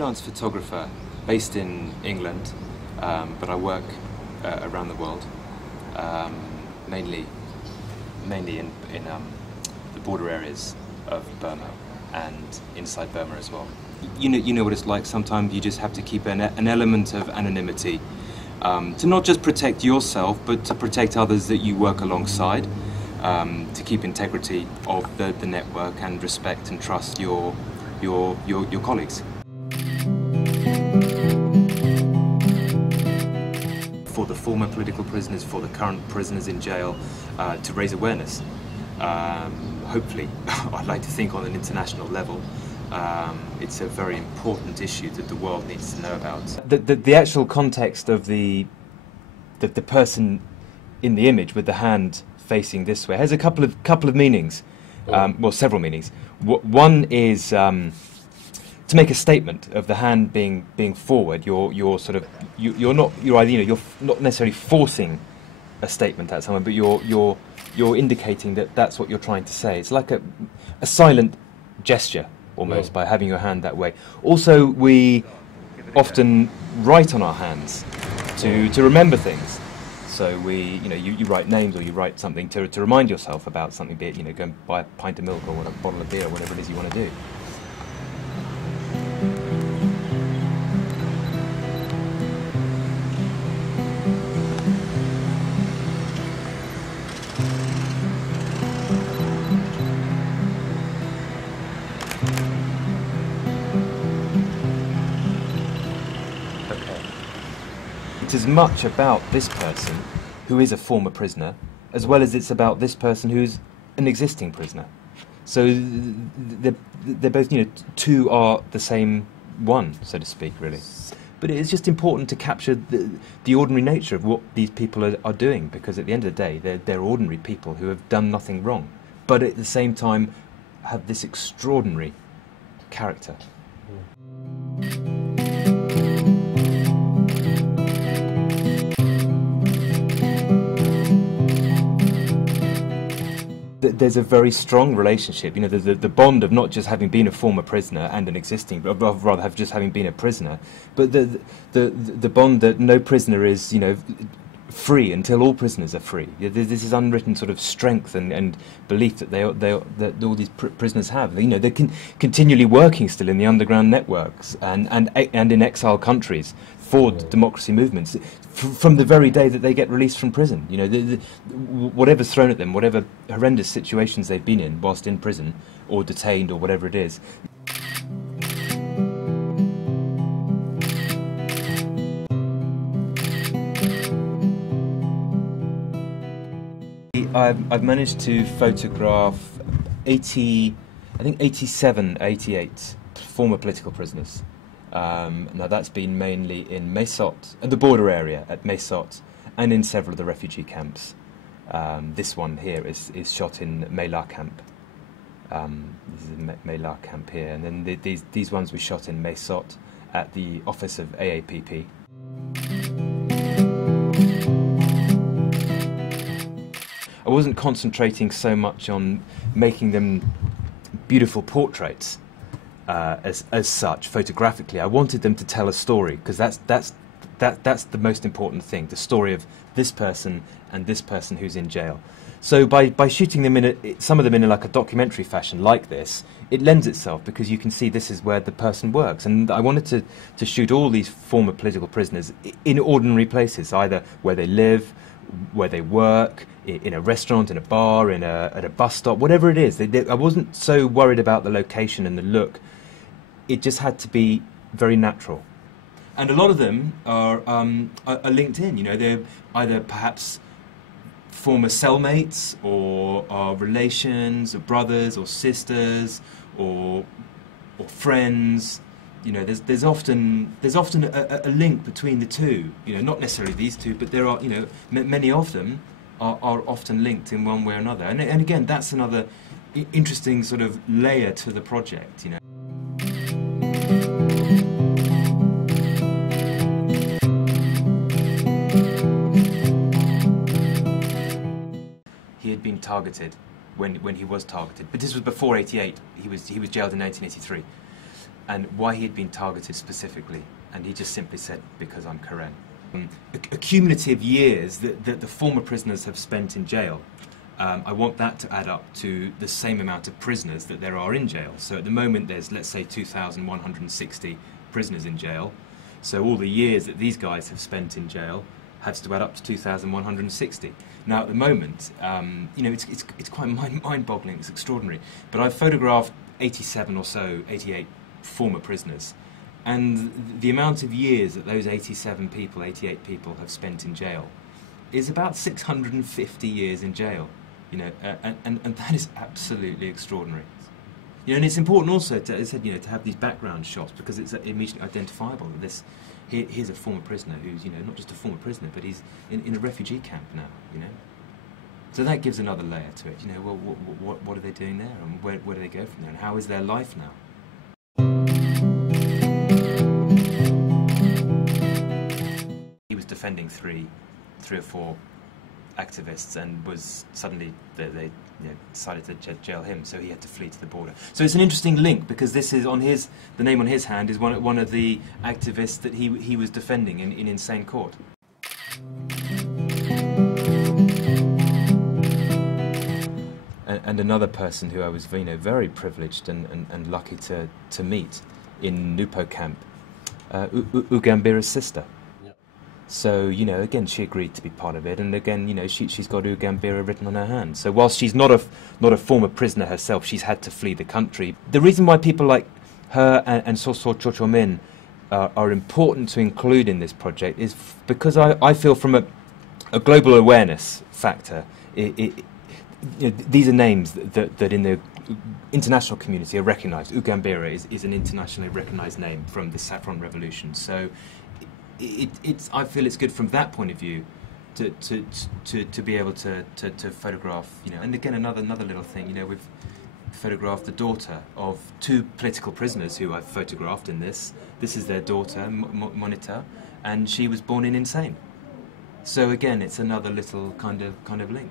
freelance photographer based in England, but I work around the world, mainly in the border areas of Burma and inside Burma as well. You know what it's like. Sometimes you just have to keep an element of anonymity to not just protect yourself, but to protect others that you work alongside, to keep integrity of the network and respect and trust your colleagues. For the former political prisoners, for the current prisoners in jail, to raise awareness. Hopefully, I'd like to think on an international level. It's a very important issue that the world needs to know about. The actual context of the person in the image with the hand facing this way has a couple of meanings, well, several meanings. One is to make a statement of the hand being forward. You're not necessarily forcing a statement at someone, but you're indicating that that's what you're trying to say. It's like a silent gesture almost, by having your hand that way. Also, we often write on our hands to remember things. So you write names, or you write something to remind yourself about something, be it go and buy a pint of milk or a bottle of beer or whatever it is you want to do. It's as much about this person who is a former prisoner as well as it's about this person who's an existing prisoner. So they're both, two are the same one, so to speak, really. But it's just important to capture the ordinary nature of what these people are doing, because at the end of the day, they're ordinary people who have done nothing wrong, but at the same time have this extraordinary character. There's a very strong relationship, the bond of not just having been a former prisoner and an existing, but rather have just having been a prisoner, but the bond that no prisoner is, free until all prisoners are free. This is unwritten sort of strength and belief that all these prisoners have. They're continually working still in the underground networks and in exile countries for democracy movements from the very day that they get released from prison. Whatever's thrown at them, whatever horrendous situations they've been in whilst in prison or detained or whatever it is. I've managed to photograph 87, 88 former political prisoners. Now that's been mainly in Mae Sot, the border area at Mae Sot, and in several of the refugee camps. This one here is shot in Mae La camp. This is Mae La camp here, and then these ones we shot in Mae Sot at the office of AAPP. I wasn't concentrating so much on making them beautiful portraits as such photographically. I wanted them to tell a story, because that's the most important thing, the story of this person and this person who's in jail. So by shooting them some of them in like a documentary fashion like this, it lends itself, because you can see this is where the person works. And I wanted to shoot all these former political prisoners in ordinary places, either where they live, where they work, in a restaurant, in a bar, at a bus stop, whatever it is. I wasn't so worried about the location and the look. It just had to be very natural. And a lot of them are linked in. They're either perhaps former cellmates, or are relations, or brothers, or sisters, or friends. There's often a link between the two. Not necessarily these two, but there are. Many of them are often linked in one way or another. And again, that's another interesting sort of layer to the project. He had been targeted when he was targeted, but this was before '88. He was jailed in 1983. and why he had been targeted specifically. And he just simply said, because I'm Karen. Accumulative years that the former prisoners have spent in jail, I want that to add up to the same amount of prisoners that there are in jail. So at the moment there's, let's say, 2,160 prisoners in jail. So all the years that these guys have spent in jail has to add up to 2,160. Now at the moment, you know, it's quite mind-boggling, it's extraordinary. But I've photographed 87 or so, 88 former prisoners. And the amount of years that those 87 people, 88 people have spent in jail is about 650 years in jail. You know, and that is absolutely extraordinary. You know, and it's important also to, as I said, you know, to have these background shots because it's immediately identifiable that this here's a former prisoner who's, you know, not just a former prisoner, but he's in a refugee camp now. You know, so that gives another layer to it. You know, well, what are they doing there, and where do they go from there, and how is their life now? He was defending three or four activists, and was suddenly they you know, decided to jail him, so he had to flee to the border. So it's an interesting link because this is on the name on his hand is one of the activists that he was defending in insane court. And another person who I was, you know, very privileged and lucky to meet in Nupo camp, Ugambira's sister. So, you know, again, she agreed to be part of it, and again, you know, she's got Ugambira written on her hand. So whilst she's not a former prisoner herself, she's had to flee the country. The reason why people like her and Soso Chochomin are important to include in this project is because I feel from a global awareness factor, you know, these are names that in the international community are recognised. Ugambira is an internationally recognised name from the Saffron Revolution. So I feel it's good from that point of view to be able to photograph, you know. And again, another little thing, you know, we've photographed the daughter of two political prisoners who I've photographed in this. This is their daughter, Monita, and she was born in insane. So again, it's another little kind of link.